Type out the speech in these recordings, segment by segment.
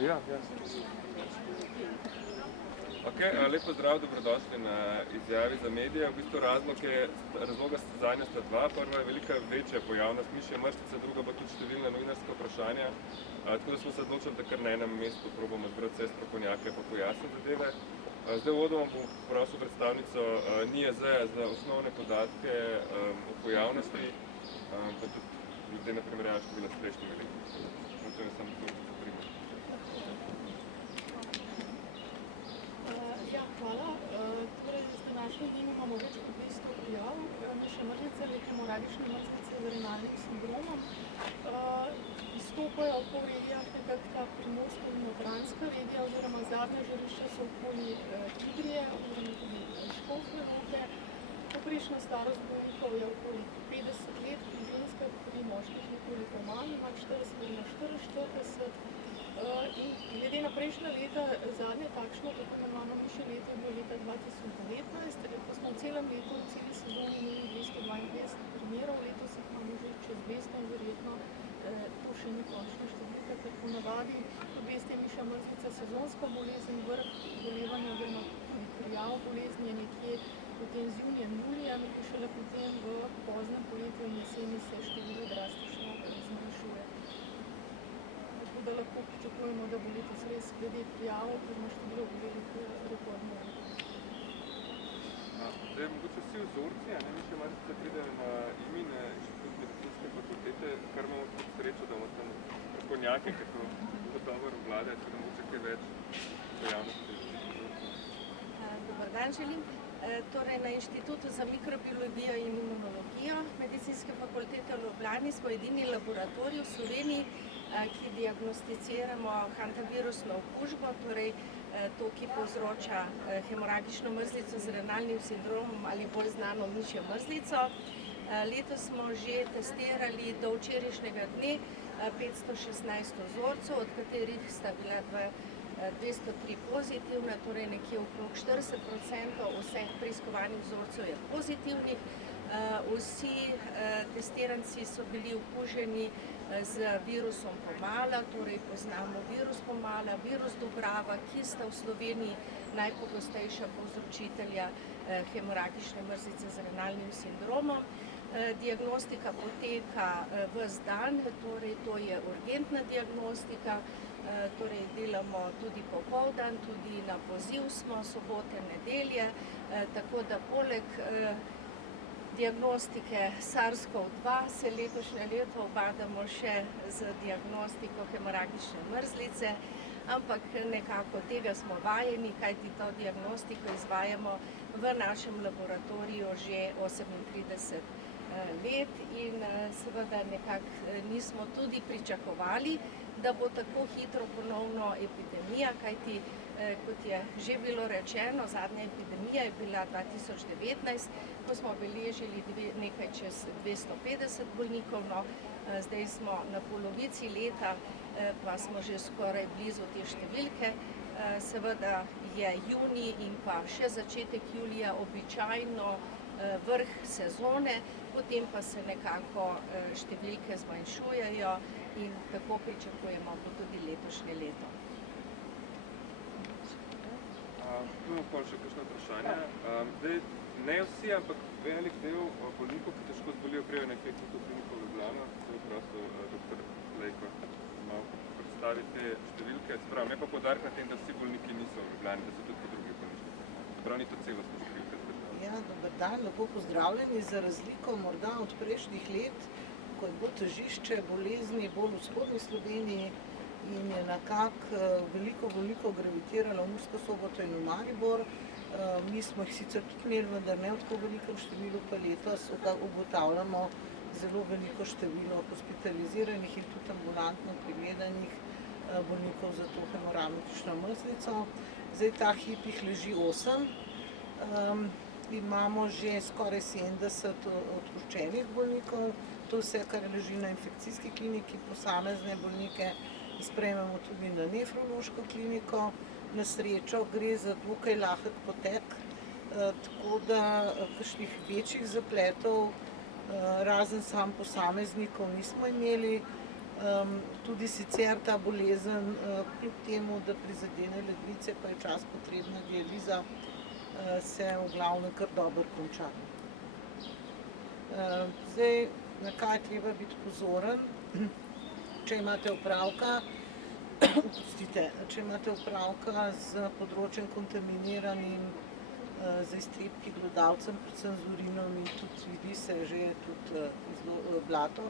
Ja. Lep pozdrav, dobrodošli na izjavi za medije. V bistvu razloga zanje sta dva. Prva je velika večja pojavnost mišje mrstice, druga pa tudi številna novinarska vprašanja. Tako da smo se odločili, da kar na enem mestu probamo zbrati vse strokovnjake pa pojasniti zadeve. Zdaj uvodoma bom prosil predstavnico NIJZ za osnovne podatke o pojavnosti, pa tudi glede na primerjavo števila s prejšnjimi leti. Hvala. Torej, z današnjim dnem imamo več kot 200 prijav mišje mrzlice ali hemoragične mrzlice z renalnim sindromom. Izstopajo po regijah nekako ta primorska in notranjska regija oziroma zadnja žarišča so okoli Idrije oziroma tudi Škofje Loke. Poprečna starost bolnikov je okoli 50 let, pri ženskah, pri moških nekoliko manj, ima 40 ali 44. In glede na prejšnja leta, zadnje takšno, tako imenovano mišje leto, je bilo leta 2019, ko smo v celem letu, v celi sezoni imeli 252 primerov, letos jih imamo že čez 200 in verjetno to še ni končna številka, ker ponavadi, kot veste, mišja mrzlica sezonska bolezen, vrh bolevanja oziroma tudi prijav bolezni je nekje potem z junijem, julijem in šele potem v poznem poletju in jeseni se število drastično zmanjšuje. Tako da lahko pričakujemo, da bo letos res glede prijav, oziroma število obolelih rekordno. Zdaj, mogoče vsi vzorci, mišje mrzlice pridejo na IMI, na Inštitut medicinske fakultete, kar imamo tudi srečo, da imamo tam strokovnjake, kako dobro obvladajo, če da mogoče kaj več pojavnosti. Dobar dan želim. Torej, na Inštitutu za mikrobiologijo in imunologijo Medicinske fakultete v Ljubljani smo edini laboratorij v Sloveniji, ki diagnosticiramo hantavirusno okužbo, torej to, ki povzroča hemoragično mrzlico z renalnim sindromom ali bolj znano mišjo mrzlico. Letos smo že testirali do včerajšnjega dne 516 vzorcev, od katerih sta bila 203 pozitivna, torej nekje okrog 40% vseh preiskovanih vzorcev je pozitivnih. Vsi testiranci so bili okuženi z virusom pomala, torej poznamo virus pomala, virus dobrava, ki sta v Sloveniji najpogostejša povzročitelja hemoragične mrzlice z renalnim sindromom. Diagnostika poteka ves dan, torej to je urgentna diagnostika, torej delamo tudi popoldan, tudi na poziv smo, sobote, nedelje, tako da poleg diagnostike SARS-CoV-2 se letošnje leto ubadamo še z diagnostiko hemoragične mrzlice, ampak nekako tega smo vajeni, kajti to diagnostiko izvajamo v našem laboratoriju že 38 let in seveda nekako nismo tudi pričakovali, da bo tako hitro ponovno epidemija, kajti kot je že bilo rečeno, zadnja epidemija je bila 2019, ko smo beležili nekaj čez 250 bolnikov, no, zdaj smo na polovici leta, pa smo že skoraj blizu te številke. Seveda je junij in pa še začetek julija običajno vrh sezone, potem pa se nekako številke zmanjšujejo in tako pričakujemo tudi letošnje leto. Imamo pa še kakšno vprašanje. Ne vsi, ampak velik del bolnikov, ki težko zbolijo, prijejo na infekcijsko kliniko v Ljubljano, se je prosil dr. Lejko malo predstaviti te številke. Ne pa poudarek na tem, da vsi bolniki niso v Ljubljani, da so tudi po drugih bolnišnicah. Prav ni to celostna številka. Ja, dober dan, lepo pozdravljeni. Za razliko morda od prejšnjih let, ko je bilo težišče bolezni bolj v vzhodni Sloveniji in je nekako veliko bolnikov gravitiralo v Mursko Soboto in v Maribor. Mi smo jih sicer tudi imeli, vendar ne v tako velikem številu, pa letos ugotavljamo zelo veliko število hospitaliziranih in tudi ambulantno pregledanih bolnikov za to hemoragično mrzlico. Zdaj ta hip jih leži 8. Imamo že skoraj 70 odpuščenih bolnikov, to vse, kar leži na infekcijski kliniki, posamezne bolnike sprejmemo tudi na nefrološko kliniko. Na srečo gre za dokaj lahek potek, tako da kakšnih večjih zapletov, razen sam posameznikov, nismo imeli. Tudi sicer ta bolezen, kljub temu, da prizadene ledvice, pa je čas potrebna dializa, se v glavnem kar dobro konča. Zdaj, na kaj treba biti pozoren, če imate opravka, če imate opravka z področjem kontaminiranim z iztrebki glodavcem, predvsem z urinom in tudi vidi se že tudi blato,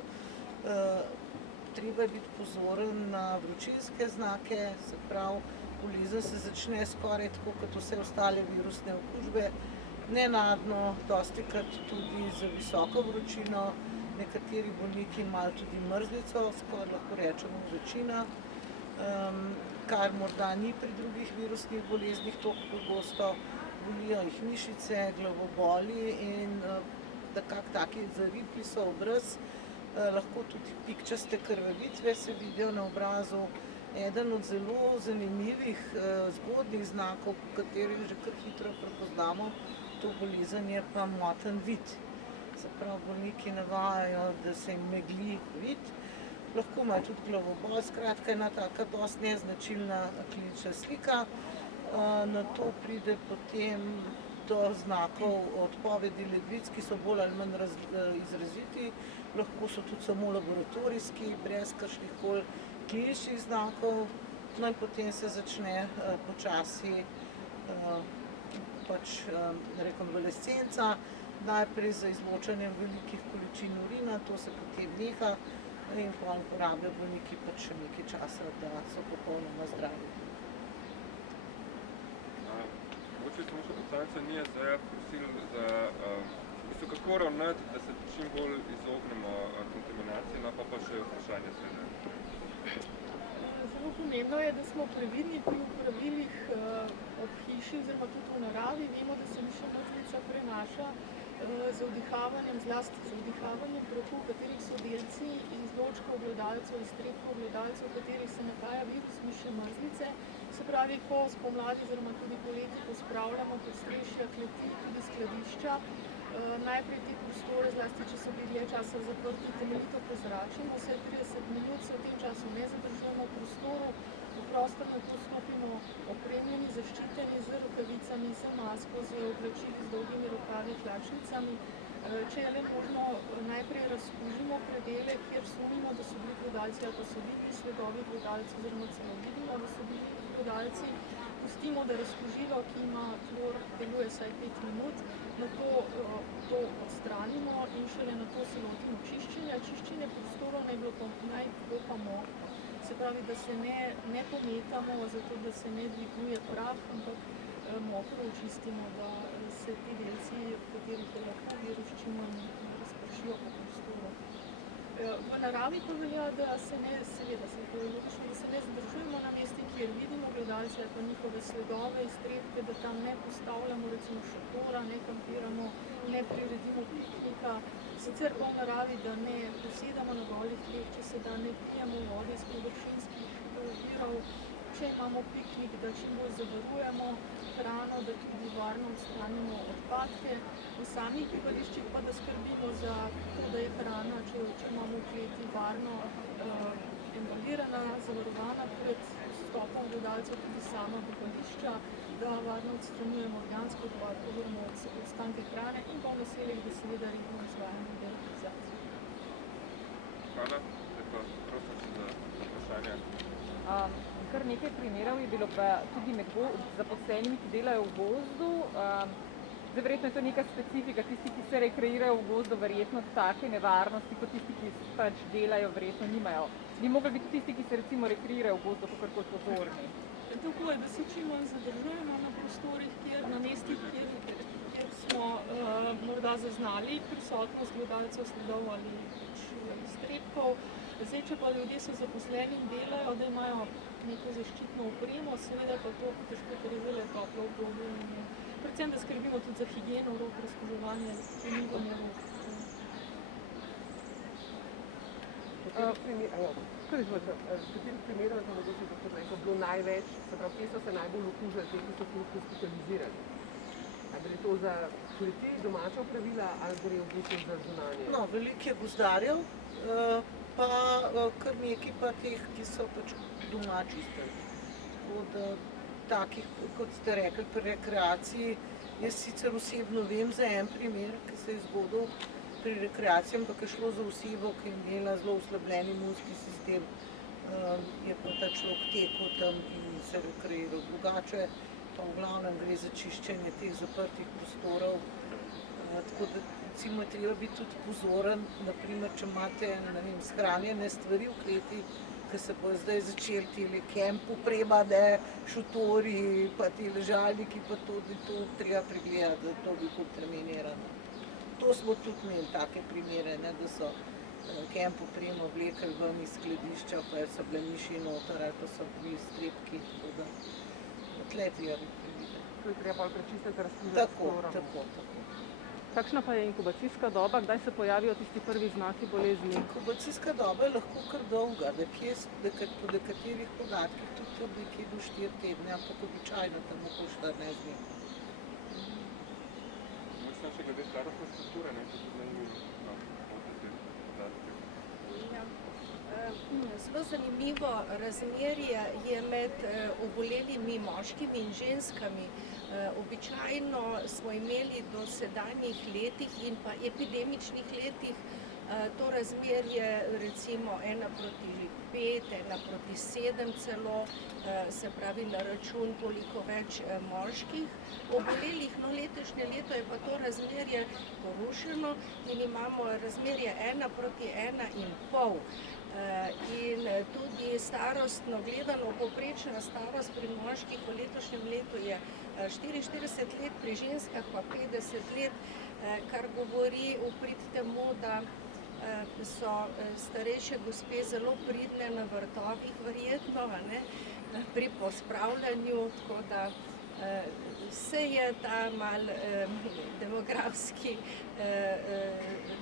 treba je biti pozoren na vročinske znake, se pravi, bolezen se začne skoraj tako kot vse ostale virusne okužbe, nenadno, dostikrat tudi z visoko vročino, nekateri bolniki imajo tudi mrzlico, skoraj lahko rečemo vročina, kar morda ni pri drugih virusnih boleznih toliko pogosto, bolijo jih mišice, glavoboli in taki zaripi so obraz, lahko tudi pikčaste krvavitve se vidijo na obrazu. Eden od zelo zanimivih zgodnjih znakov, po katerih že kar hitro prepoznamo to bolezen, je pa moten vid. Se pravi, bolniki navajajo, da se jim megli vid, lahko imajo tudi glavobol, skratka ena taka dosti neznačilna klinična slika. Nato pride potem do znakov odpovedi ledvic, ki so bolj ali manj izraziti, lahko so tudi samo laboratorijski, brez kakršnihkoli kliničnih znakov, no in potem se začne počasi rekonvalescenca, najprej z izločanjem velikih količin urina, to se potem neha in potem porabijo bolniki še nekaj časa, da so popolnoma zdravi. Mogoče smo še poslanca NIJZ-ja prosili za kako ravnati, da se čim bolj izognemo kontaminaciji, no pa še vprašanje seveda. Zelo pomembno je, da smo previdni pri uporabilih ob hiši oziroma tudi v naravi. Vemo, da se višja mrzlica prenaša z vdihavanjem, zlasti z vdihavanjem prahu, v katerih so delci izločkov glodalcev, iztrebkov glodalcev, v katerih se nahaja virus višje mrzlice. Se pravi, ko spomladi oziroma tudi poleti pospravljamo podstrešja, kleti, tudi skladišča, najprej te prostore, zlasti če so bili dlje časa zaprti, temeljito prezračimo, vsaj 30 minut se v tem času ne zadržujemo v prostoru, v prostor nato stopimo opremljeni, zaščiteni z rokavicami, z masko, z oblačili, z dolgimi rokavi, hlačnicami. Če je le možno, najprej razkužimo predele, kjer sumimo, da so bili glodalci ali pa so vidni sledovi glodalci oziroma celo vidimo, da so bili glodalci. Pustimo, da razkužilo, ki ima klor, deluje vsaj 5 minut, nato to odstranimo in šele nato se lotimo čiščenja. Čiščenje prostorov naj bo pa mokro. Se pravi, da se ne pometamo, zato da se ne dviguje prah, ampak mokro očistimo, da se ti delci, v katerih je lahko virus, čim manj razpršijo po prostoru. V naravi pa velja, da se ne zadržujemo na mesti, kjer vidimo glodalce ali pa njihove sledove, iztrebke, da tam ne postavljamo recimo šotora, ne kampiramo, ne priredimo piknika. Sicer pa v naravi, da ne posedamo na golih tleh, če se da ne pijemo vode iz površinskih virov, če imamo piknik, da čim bolj zavarujemo hrano, da tudi varno odstranimo odpadke. V samih bivališčih pa da skrbimo za to, da je hrana, če imamo v kleti varno embalirana, zavarovana pred vstopom glodalcev, tudi sama bivališča, da varno odstranjujemo organske odpadke oziroma ostanke hrane in pa v naseljih, da seveda redno izvajamo deratizacijo. Hvala, lepa, prosim še za vprašanje. Kar nekaj primerov je bilo pa tudi med zaposlenimi, ki delajo v gozdu. Zdaj, verjetno je to neka specifika, tisti, ki se rekreirajo v gozdu, verjetno take nevarnosti, kot tisti, ki pač delajo, verjetno nimajo. Bi mogli biti tisti, ki se recimo rekreirajo v gozdu, kakorkoli pozorni. Tako je, da se čim manj zadržujemo na prostorih, na mestih, kjer smo morda zaznali prisotnost glodalcev, sledov ali iztrebkov. Zdaj, če pa ljudje so zaposleni in delajo, da imajo neko zaščitno opremo, seveda pa to težko, ker je zelo toplo obdobje. Predvsem, da skrbimo tudi za higieno rok, razkuževanje, pomivanje rok. V katerih primerov je mogoče, kako rekel, bilo največ, se pravi, kje so se najbolj okužili, te, ki so hospitalizirani? Ali gre to za kleti, domača opravila ali gre v bistvu za zunanje? No, veliko je gozdarjev, pa kar nekaj pa teh, ki so pač doma čistili. Tako da takih, kot ste rekli, pri rekreaciji, jaz sicer osebno vem za en primer, ki se je zgodil pri rekreaciji, ampak je šlo za osebo, ki je imela zelo oslabljen imunski sistem, je pa ta človek tekel tam in se rekreiral. Drugače pa v glavnem gre za čiščenje teh zaprtih prostorov. Tako da recimo je treba biti tudi pozoren, naprimer, če imate, ne vem, shranjene stvari v kleti, ki se bo zdaj začeli tile kemp upremane, šotori, pa ti ležalniki, pa to treba pregledati, da to bi kontaminirano. To smo tudi imeli take primere, ne, da so kemp opremo vlekli ven iz skladišča, pa so bile miši noter, ali pa so bili strepki, tako da tle treba biti previden. To je treba bolj prečistiti razpise. Tako. Kakšna pa je inkubacijska doba, kdaj se pojavijo tisti prvi znaki bolezni? Inkubacijska doba je lahko kar dolga, po nekaterih podatkih tudi nekje do 4 tedne, ampak običajno tam okoli 14 dni. Mislim, še glede starostne strukture, ne, to tudi zanimivo. Zelo zanimivo razmerje je med obolelimi moškimi in ženskami. Običajno smo imeli do sedanjih letih in pa epidemičnih letih to razmerje recimo 1:5, 1:7 celo, se pravi na račun toliko več moških obolelih. No, letošnje leto je pa to razmerje porušeno in imamo razmerje 1:1,5. In tudi starostno gledano, povprečna starost pri moških v letošnjem letu je 44 let, pri ženskah pa 50 let, kar govori v prid temu, da so starejše gospe zelo pridne na vrtovih, verjetno, ne, pri pospravljanju, tako da se je ta demografski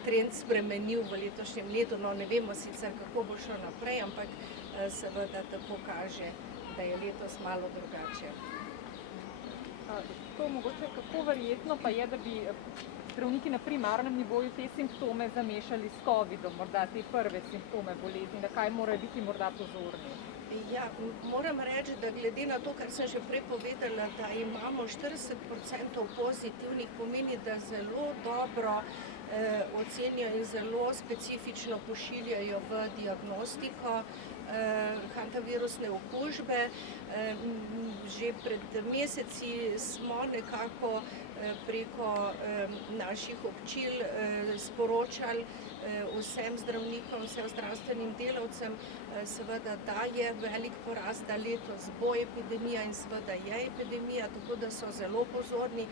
trend spremenil v letošnjem letu. No, ne vemo sicer, kako bo šlo naprej, ampak seveda tako kaže, da je letos malo drugače. To mogoče kako verjetno pa je, da bi zdravniki na primarnem nivoju te simptome zamešali s COVID-om, morda te prve simptome bolezni, na kaj morajo biti morda pozorni? Ja, moram reči, da glede na to, kar sem že prej povedala, da imamo 40% pozitivnih, pomeni, da zelo dobro ocenijo in zelo specifično pošiljajo v diagnostiko hantavirusne okužbe. Že pred meseci smo nekako preko naših občil sporočali vsem zdravnikom, vsem zdravstvenim delavcem, seveda, da je velik porast, da letos bo epidemija in seveda je epidemija, tako da so zelo pozorni.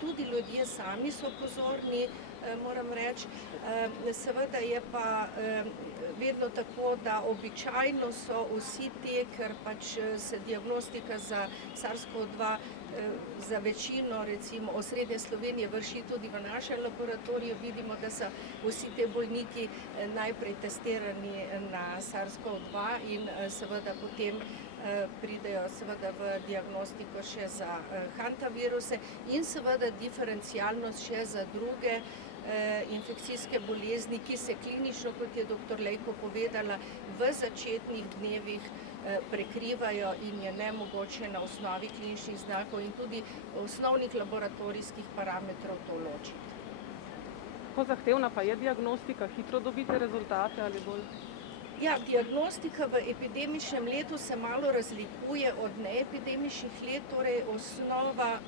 Tudi ljudje sami so pozorni, moram reči. Seveda je pa vedno tako, da običajno so vsi te, ker pač se diagnostika za SARS-CoV-2 za večino, recimo osrednje Slovenije, vrši tudi v našem laboratoriju. Vidimo, da so vsi te bolniki najprej testirani na SARS-CoV-2 in seveda potem pridejo seveda v diagnostiko še za hantaviruse in seveda diferencialnost še za druge infekcijske bolezni, ki se klinično, kot je dr. Lejko povedala, v začetnih dnevih prekrivajo in je nemogoče na osnovi kliničnih znakov in tudi osnovnih laboratorijskih parametrov to ločiti. Kako zahtevna pa je diagnostika? Hitro dobite rezultate ali bolj? Ja, diagnostika v epidemičnem letu se malo razlikuje od neepidemičnih let, torej osnova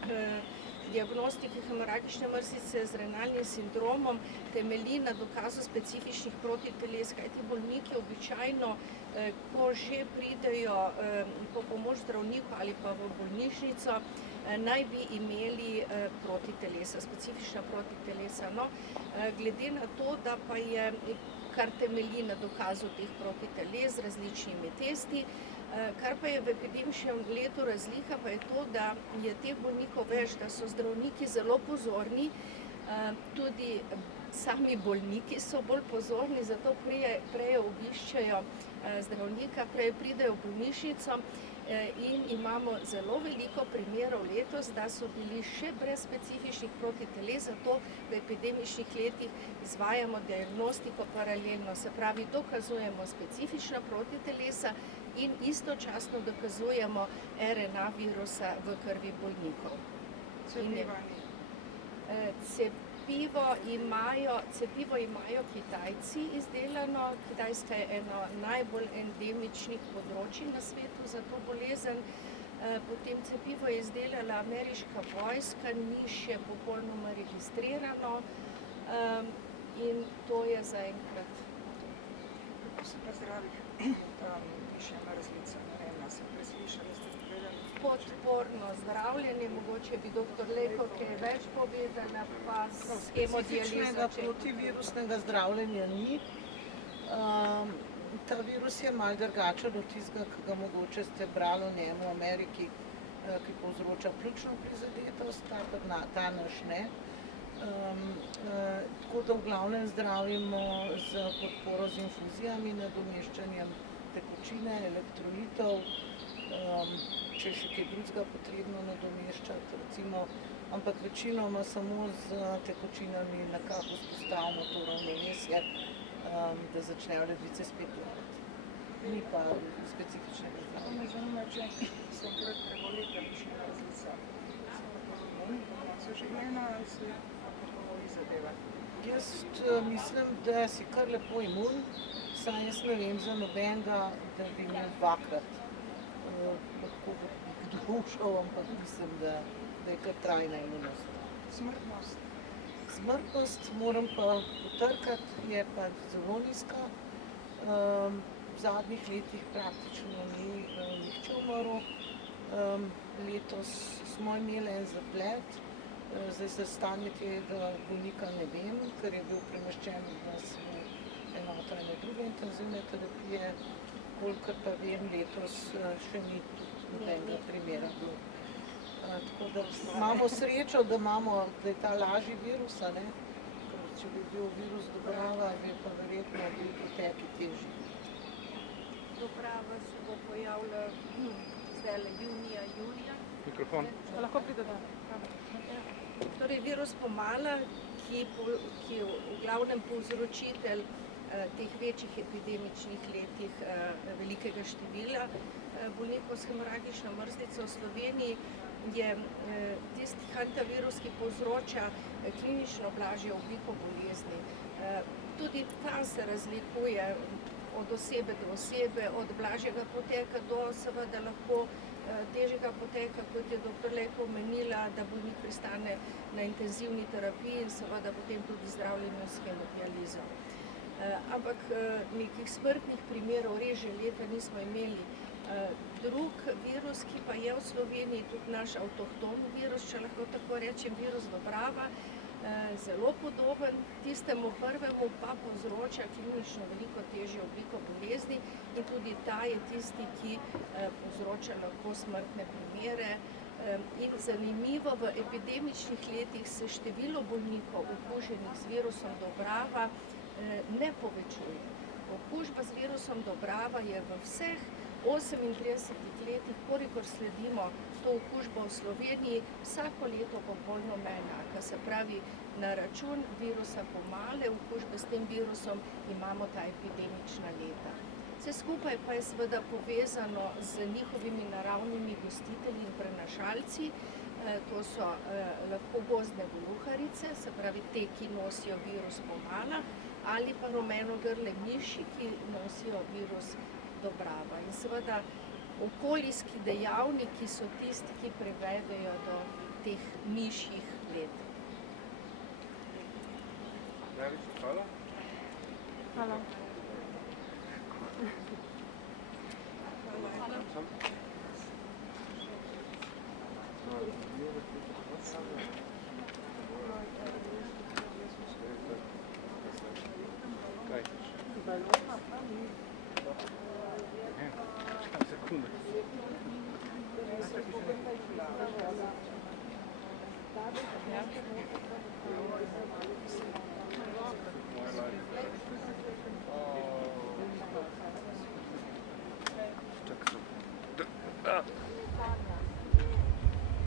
diagnostike hemoragične mrsice z renalnim sindromom temelji na dokazu specifičnih protiteles, kajti bolniki običajno, ko že pridejo po pomoč zdravniku ali pa v bolnišnico, naj bi imeli protitelesa, specifična protitelesa. No, glede na to, da pa je, kar temelji na dokazu teh protiteles z različnimi testi, kar pa je v epidemičnem letu razlika, pa je to, da je teh bolnikov več, da so zdravniki zelo pozorni, tudi sami bolniki so bolj pozorni, zato prej obiščejo zdravnika, prej pridejo v bolnišnico in imamo zelo veliko primerov letos, da so bili še brez specifičnih protiteles, zato v epidemičnih letih izvajamo diagnostiko paralelno, se pravi, dokazujemo specifična protitelesa in istočasno dokazujemo RNA virusa v krvi bolnikov. Cepivo imajo Kitajci izdelano. Kitajska je eno najbolj endemičnih področij na svetu za to bolezen. Potem cepivo je izdelala ameriška vojska, ni še popolnoma registrirano in to je zaenkrat. Kako se pa zdravi piše mrzlica, ne vem, jaz sem preslišala, ste povedali. Podporno zdravljenje, mogoče bi dr. Leko kaj več povedala, pa s hemodializo. Specifičnega protivirusnega zdravljenja ni. Ta virus je malo drugačen od tistega, ki ga mogoče ste brali o njemu v Ameriki, ki povzroča pljučno prizadetost, ta naš ne. Tako da v glavnem zdravimo z podporo z infuzijami, nadomeščanjem tekočine, elektrolitov, če še kaj drugega potrebno nadomeščati, recimo, ampak večinoma samo z tekočinami nekako vzpostavimo to ravnovesje, da začnejo ledvice spet delati. Ni pa specifičnega zdravljenja. Me zanima, če se enkrat prebolite pišna mrzlica, se pa imun do konca življenja ali se kakorkoli zadeva? Jaz mislim, da si kar lepo imun, saj jaz ne vem za nobenega, da bi imel dvakrat. Lahko bi kdo šel, ampak mislim, da je kar trajna imunost. Smrtnost? Smrtnost, moram pa potrkati, je pa zelo nizka. V zadnjih letih praktično ni nihče umrl. Letos smo imeli en zaplet, zdaj za stanje tega bolnika ne vem, ker je bil premeščen na enoto ene druge intenzivne terapije. Kolikor pa vem, letos še ni nobenega primera bilo. Tako da imamo srečo, da je ta lažji virus, a ne? Ker če bi bil virus Dobrava, bi pa verjetno bil poteki težji. Dobrava se bo pojavila zdajle junija, julija. Mikrofon. Lahko pride do. Torej, virus pomala, ki je v glavnem povzročitelj teh večjih epidemičnih letih velikega števila bolnikov s hemoragično mrzlico v Sloveniji, je tisti hantavirus, ki povzroča klinično blažjo obliko bolezni. Tudi ta se razlikuje od osebe do osebe, od blažjega poteka do seveda lahko težjega poteka, kot je dr. Leko omenila, da bolnik pristane na intenzivni terapiji in seveda potem tudi zdravljenju s hemodializo. Ampak nekih smrtnih primerov res že leta nismo imeli. Drug virus, ki pa je v Sloveniji, tudi naš avtohton virus, če lahko tako rečem, virus Dobrava, zelo podoben tistemu prvemu, pa povzroča klinično veliko težjo obliko bolezni in tudi ta je tisti, ki povzroča lahko smrtne primere. In zanimivo, v epidemičnih letih se število bolnikov okuženih z virusom Dobrava ne povečuje. Okužba z virusom Dobrava je v vseh 38 letih, kolikor sledimo to okužbo v Sloveniji, vsako leto popolnoma enaka. Se pravi, na račun virusa pomale okužbe s tem virusom imamo ta epidemična leta. Vse skupaj pa je seveda povezano z njihovimi naravnimi gostitelji in prenašalci. To so lahko gozdne voluharice, se pravi te, ki nosijo virus pomala, ali pa rumenogrle miši, ki nosijo virus Dobrava. In seveda okoljski dejavniki so tisti, ki privedejo do teh mišjih let. Najlepša hvala. Hvala. Sekunda.